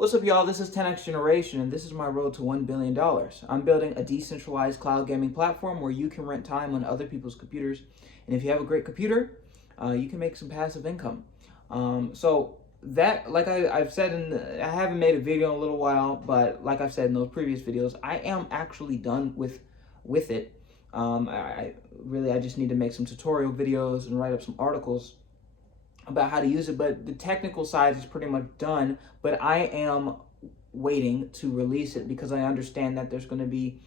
What's up, y'all? This is 10X Generation, and this is my road to $1 billion. I'm building a decentralized cloud gaming platform where you can rent time on other people's computers. And if you have a great computer, you can make some passive income. I've said, I haven't made a video in a little while, but like I've said in those previous videos, I am actually done with it. I just need to make some tutorial videos and write up some articles about how to use it, but the technical side is pretty much done. But I am waiting to release it because I understand that there's going to be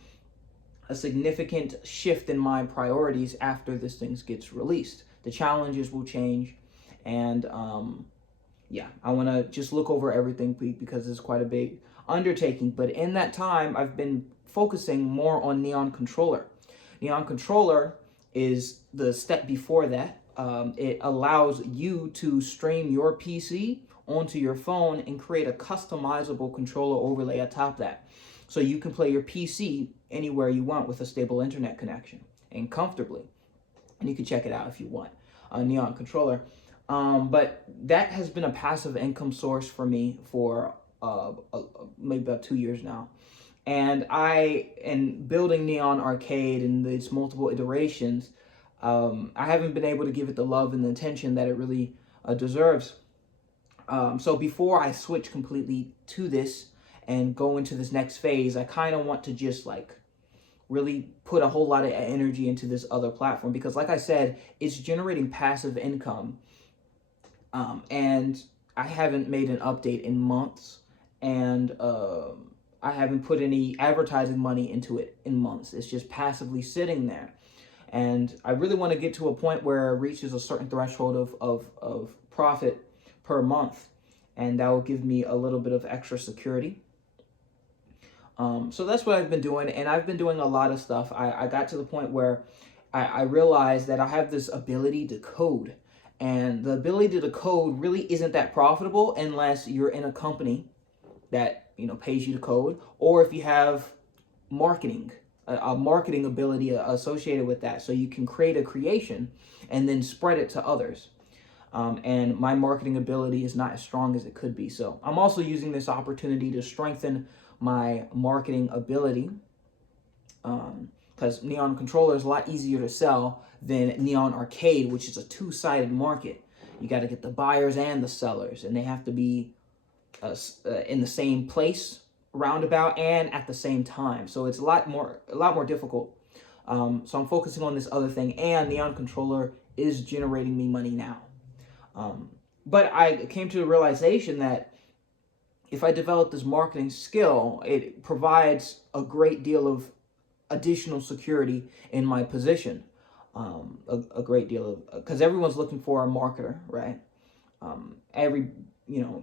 a significant shift in my priorities after this thing gets released. The challenges will change, and I want to just look over everything because it's quite a big undertaking. But in that time, I've been focusing more on Neon Controller. Neon Controller is the step before that. It allows you to stream your PC onto your phone and create a customizable controller overlay atop that. So you can play your PC anywhere you want with a stable internet connection and comfortably. And you can check it out if you want, Neon Controller. But that has been a passive income source for me for maybe about 2 years now. And in building Neon Arcade and its multiple iterations, I haven't been able to give it the love and the attention that it really deserves. So before I switch completely to this and go into this next phase, I kind of want to just really put a whole lot of energy into this other platform because, like I said, it's generating passive income. And I haven't made an update in months, and I haven't put any advertising money into it in months. It's just passively sitting there. And I really want to get to a point where it reaches a certain threshold of profit per month. And that will give me a little bit of extra security. So that's what I've been doing. And I've been doing a lot of stuff. I got to the point where I realized that I have this ability to code. And the ability to code really isn't that profitable unless you're in a company that pays you to code, or if you have marketing. A marketing ability associated with that, so you can create a creation and then spread it to others. And my marketing ability is not as strong as it could be. So I'm also using this opportunity to strengthen my marketing ability, because Neon Controller is a lot easier to sell than Neon Arcade, which is a two-sided market. You got to get the buyers and the sellers, and they have to be in the same place, roundabout, and at the same time. So it's a lot more difficult. So I'm focusing on this other thing, and Neon Controller is generating me money now. But I came to the realization that if I develop this marketing skill, it provides a great deal of additional security in my position. A great deal of, because everyone's looking for a marketer, right?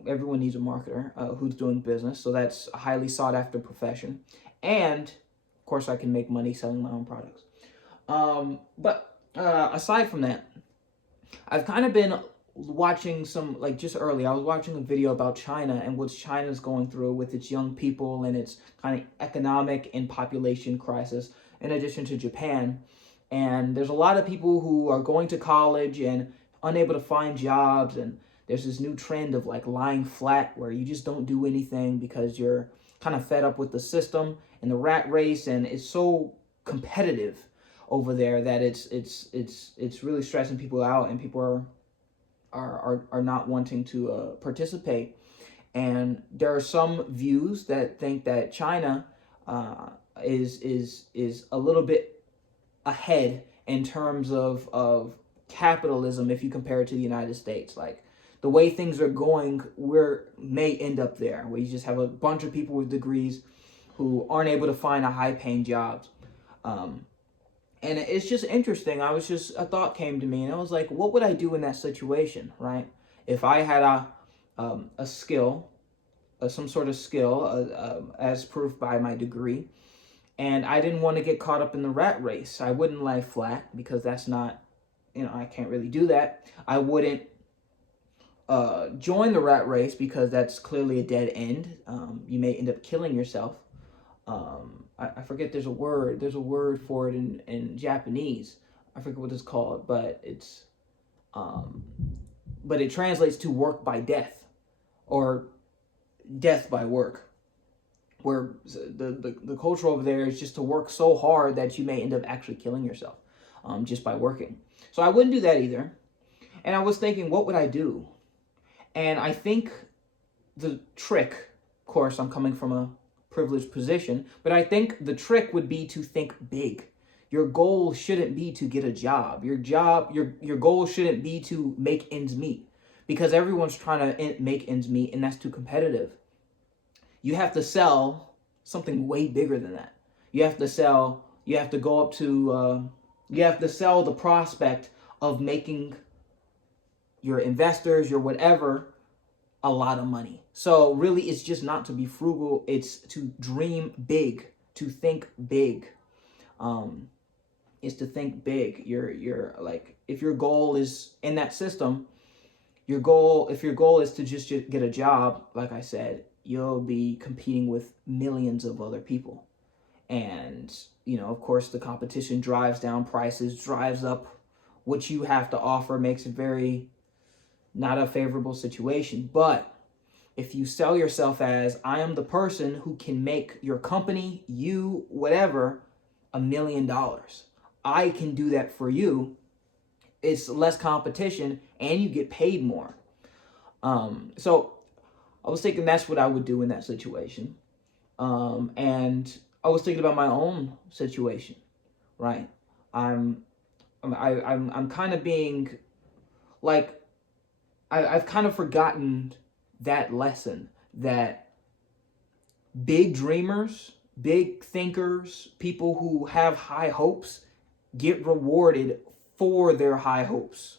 Everyone needs a marketer who's doing business. So that's a highly sought after profession. And of course I can make money selling my own products. But aside from that, I've kind of been watching just early, I was watching a video about China and what China's going through with its young people and its kind of economic and population crisis, in addition to Japan. And there's a lot of people who are going to college and unable to find jobs, and there's this new trend of lying flat where you just don't do anything because you're kind of fed up with the system and the rat race, and it's so competitive over there that it's really stressing people out, and people are not wanting to participate. And there are some views that think that China is a little bit ahead in terms of capitalism if you compare it to the United States. The way things are going, we may end up there, where you just have a bunch of people with degrees who aren't able to find a high-paying jobs. And it's just interesting. A thought came to me, and I was like, what would I do in that situation, right? If I had a skill, some sort of skill, as proof by my degree, and I didn't want to get caught up in the rat race. I wouldn't lie flat because that's not, I can't really do that. I wouldn't join the rat race because that's clearly a dead end. You may end up killing yourself. I forget, there's a word for it in Japanese. I forget what it's called, but it translates to work by death, or death by work, where the culture over there is just to work so hard that you may end up actually killing yourself just by working. So I wouldn't do that either. And I was thinking, what would I do? And I think the trick, of course, I'm coming from a privileged position, but I think the trick would be to think big. Your goal shouldn't be to get a job. Your goal shouldn't be to make ends meet, because everyone's trying to make ends meet, and that's too competitive. You have to sell something way bigger than that. You have to sell, you have to go up to, you have to sell the prospect of making your investors, your whatever, a lot of money. So really, it's just not to be frugal. It's to dream big, to think big. Is to think big. You're like, if your goal is in that system, if your goal is to just get a job, like I said, you'll be competing with millions of other people. And, of course, the competition drives down prices, drives up what you have to offer, makes it very not a favorable situation. But if you sell yourself as, I am the person who can make your company, you, whatever, $1 million. I can do that for you. It's less competition and you get paid more. So I was thinking that's what I would do in that situation. And I was thinking about my own situation, right? I'm kind of being like, I've kind of forgotten that lesson that big dreamers, big thinkers, people who have high hopes get rewarded for their high hopes.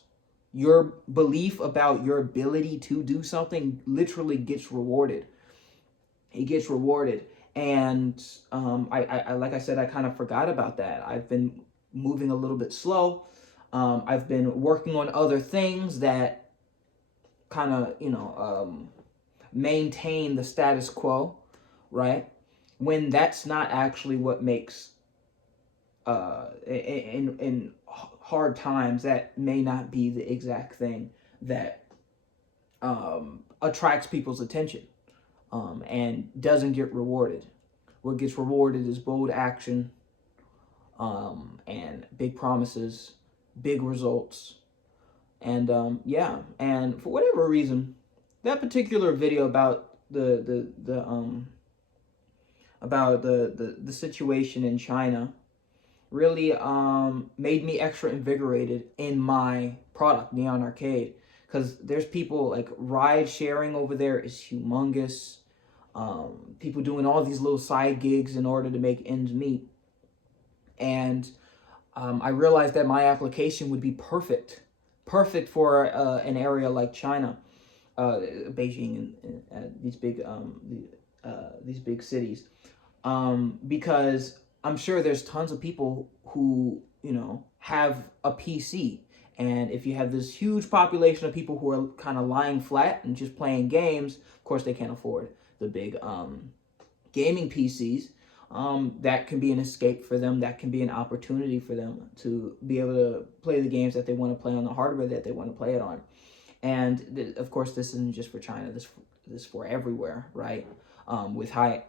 Your belief about your ability to do something literally gets rewarded. It gets rewarded. And I like I said, I kind of forgot about that. I've been moving a little bit slow. I've been working on other things that kind of, maintain the status quo, right? When that's not actually what makes, in hard times, that may not be the exact thing that attracts people's attention and doesn't get rewarded. What gets rewarded is bold action and big promises, big results. And yeah, and for whatever reason, that particular video about the situation in China really made me extra invigorated in my product, Neon Arcade, because there's people like ride sharing over there is humongous. People doing all these little side gigs in order to make ends meet, and I realized that my application would be perfect for an area like China, Beijing, and these big cities, because I'm sure there's tons of people who have a PC, and if you have this huge population of people who are kind of lying flat and just playing games, of course they can't afford the big gaming PCs. That can be an escape for them. That can be an opportunity for them to be able to play the games that they want to play on the hardware that they want to play it on. And of course, this isn't just for China. This is for everywhere, right? With high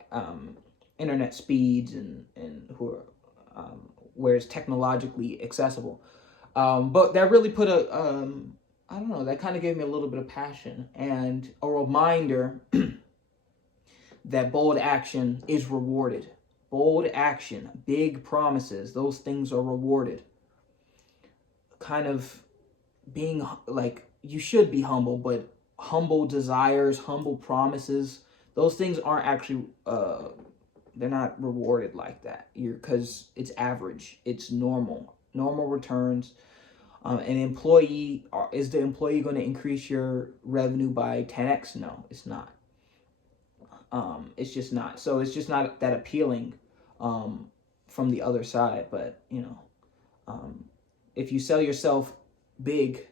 internet speeds and who are where it's technologically accessible. But that really put a I don't know. That kind of gave me a little bit of passion and a reminder that bold action is rewarded. Bold action, big promises, those things are rewarded. Kind of being like, you should be humble, but humble desires, humble promises, those things aren't actually, they're not rewarded like that. Because it's average, it's normal returns. An employee, is the employee going to increase your revenue by 10x? No, it's not. It's just not. So it's just not that appealing from the other side. But if you sell yourself big,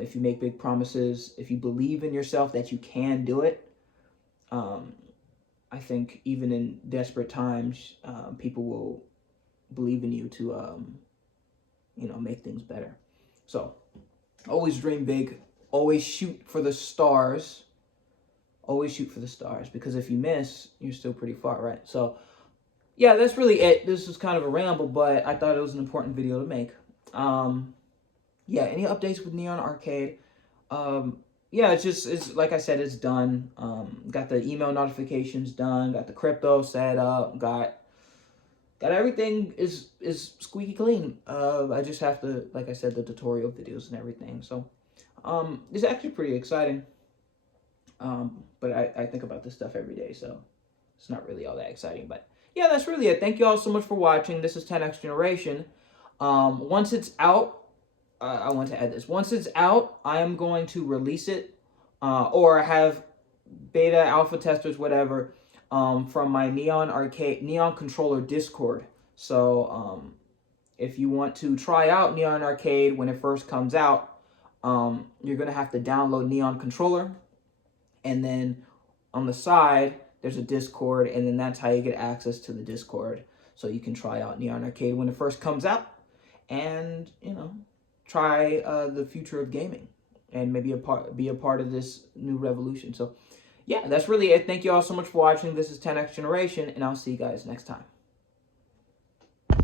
if you make big promises, if you believe in yourself that you can do it, I think even in desperate times, people will believe in you to make things better. So always dream big, always shoot for the stars, always shoot for the stars, because if you miss, you're still pretty far, right? So yeah, that's really it. This was kind of a ramble, but I thought it was an important video to make. Yeah, any updates with Neon Arcade? Yeah, it's like I said, it's done. Got the email notifications done, got the crypto set up, got everything is squeaky clean. I just have to, like I said, the tutorial videos and everything. So it's actually pretty exciting. But I think about this stuff every day, so it's not really all that exciting. But yeah, that's really it. Thank you all so much for watching. This is 10X Generation. Once it's out, I want to add this. Once it's out, I am going to release it, or have beta, alpha testers, whatever, from my Neon Controller Discord. So if you want to try out Neon Arcade when it first comes out, you're going to have to download Neon Controller. And then on the side, there's a Discord, and then that's how you get access to the Discord. So you can try out Neon Arcade when it first comes out, and, you know, try the future of gaming, and maybe be a part of this new revolution. So yeah, that's really it. Thank you all so much for watching. This is 10X Generation, and I'll see you guys next time.